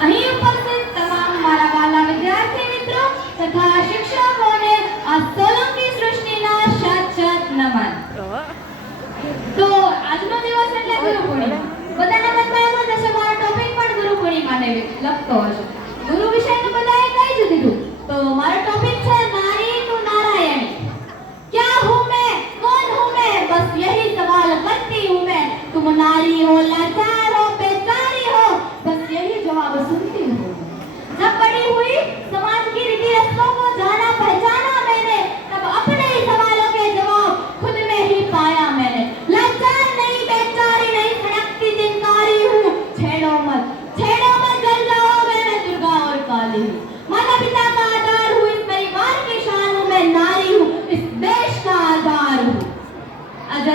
અહીં મિત્રો તથા શિક્ષકોને આ સોલંકી સૃષ્ટિના શત શત નમન. તો આજનો દિવસ એટલે ગુરુ બધાના મનમાં એમ જ હશે મારો હશે.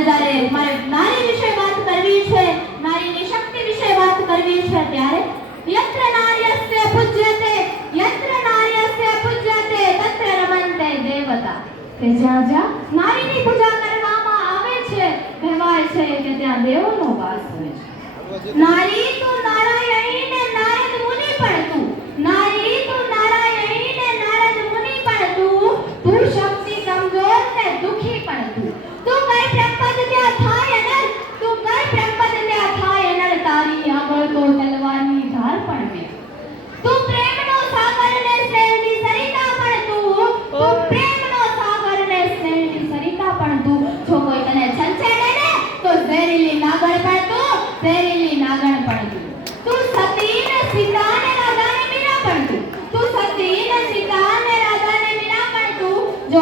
જ્યારે મારે નારી વિશે વાત કરવી છે નારીની શક્તિ વિશે વાત કરવી છે ત્યારે યત્ર નાર્યસ્ય પૂજ્યતે, યત્ર નાર્યસ્ય પૂજ્યતે, તત્ર રમન્તે દેવતા. કે જ્યાં જ્યાં નારીની પૂજા કરવામાં આવે છે, કહેવાય છે કે ત્યાં દેવોનો વાસ હોય છે. નારી તો નારાયણી ને નારદ મુનિ પણ તું. નારી તો નારાયણી ને નારદ મુનિ પણ તું. તું શક્તિ કમજોર ને દુખી પણ તું તું કઈ પ્રપદ ત્યાં થાય અનલ તું કઈ પ્રપદ ત્યાં થાય અનલ તારી આગળ તો તલવારની ધાર પણ બે તું પ્રેમનો સાગર ને સ્નેહની સરિતા પણ તું તું પ્રેમનો સાગર ને સ્નેહની સરિતા પણ તું જો કોઈ તને છંછેડે ને તો ઝેરીલી નાગણ પણ તું ઝેરીલી નાગણ પણ તું તું સતી ને સીતા ને રાધા ને મીરા પણ તું તું સતી ને સીતા ને રાધા ને મીરા પણ તું જો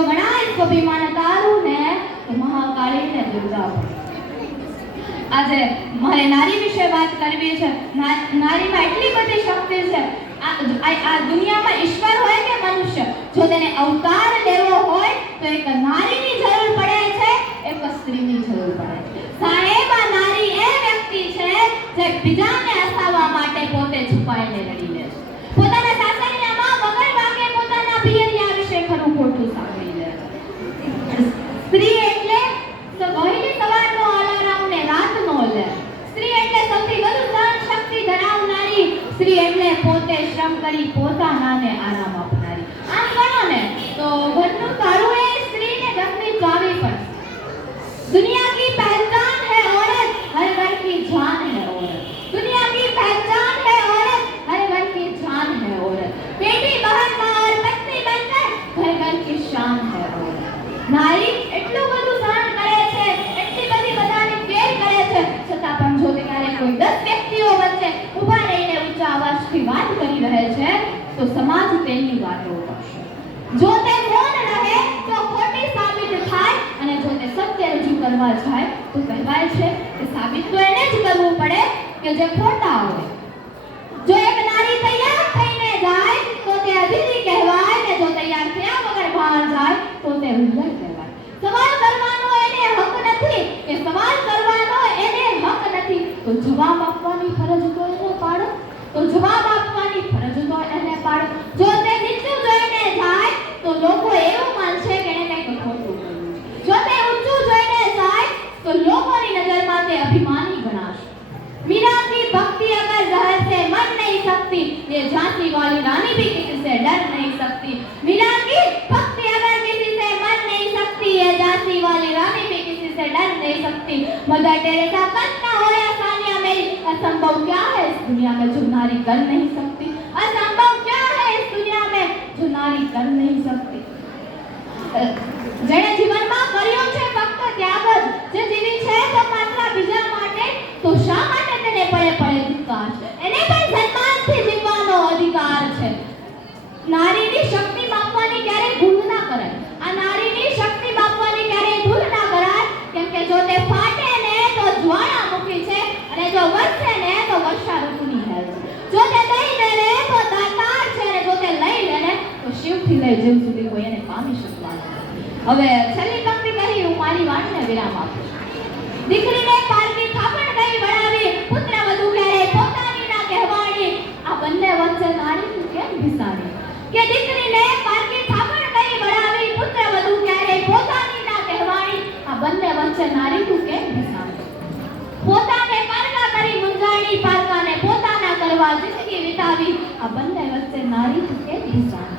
આ દુનિયામાં ઈશ્વર હોય કે મનુષ્ય? જો તેને અવતાર લેવો હોય, તો એક નારીની જરૂર પડે છે, એક સ્ત્રીની જરૂર પડે છે. સાહેબ, આ નારી એ વ્યક્તિ છે જે બીજાને હસાવવા માટે પોતે છુપાઈને લડી લે છે પોતાના સાસરિયામાં વગર વાગે પોતાના પિયરિયા વિશે ખરું ખોટું સાંભળી લે છે સ્ત્રી એટલે તો વહેલી સવારનો અલાર્મ ને રાતનો લે સ્ત્રી એટલે સૌથી વધુ સહન શક્તિ ધરાવનારી સ્ત્રી એટલે પોતે શ્રમ કરી પોતાનાને આરામ આપનારી આમ ગણો ને, તો ઘરનું સારું એ સ્ત્રીને દખની ચાવી પણ. દુનિયા છે, તો સમાજ તેની વાતો કરશે જો તે મૌન રહે, તો ખોટી સાબિત થાય અને જો તે સત્ય રજૂ કરવા જાય, તો કહેવાય છે કે સાબિત તો એને જ કરવું પડે કે જે ખોટા હોય. જો એક નારી તૈયાર થઈને જાય, તો તે અભિની કહેવાય ને જો તૈયાર થયા વગર બહાર જાય, તો તે ઉલ્લર सकती ये झांसी वाली रानी भी किसी से डर नहीं सकती मीरा की भक्ति अगर किसी से मर नहीं सकती ये झांसी वाली रानी भी किसी से डर नहीं सकती मदर टेरेसा कन्ना हो या सानिया मेरी असंभव क्या है इस दुनिया में जो नारी कर नहीं सकती असंभव તો શિવથી લઈ જીવ સુધી કોઈ એને પામી શકવાનું હવે છેલ્લી પંક્તિ કહી હું મારી વાણીને વિરામ આપું દીકરીને પારકી થાપણ કહી વળાવી પુત્ર વધુ ક્યારે પોતાની ના કહેવાણી આ બંને વચ્ચે નારી કેમ બિસાડી કે દીકરીને પારકી થાપણ કહી વળાવી પુત્ર વધુ ક્યારે પોતાની ના કહેવાણી આ બંને વચ્ચે નારી તું કેમ બિસાડી પોતાને પારકા કરી મુંજાણી વિતાવી. આ બંને વચ્ચે નારી તું કેમ સારી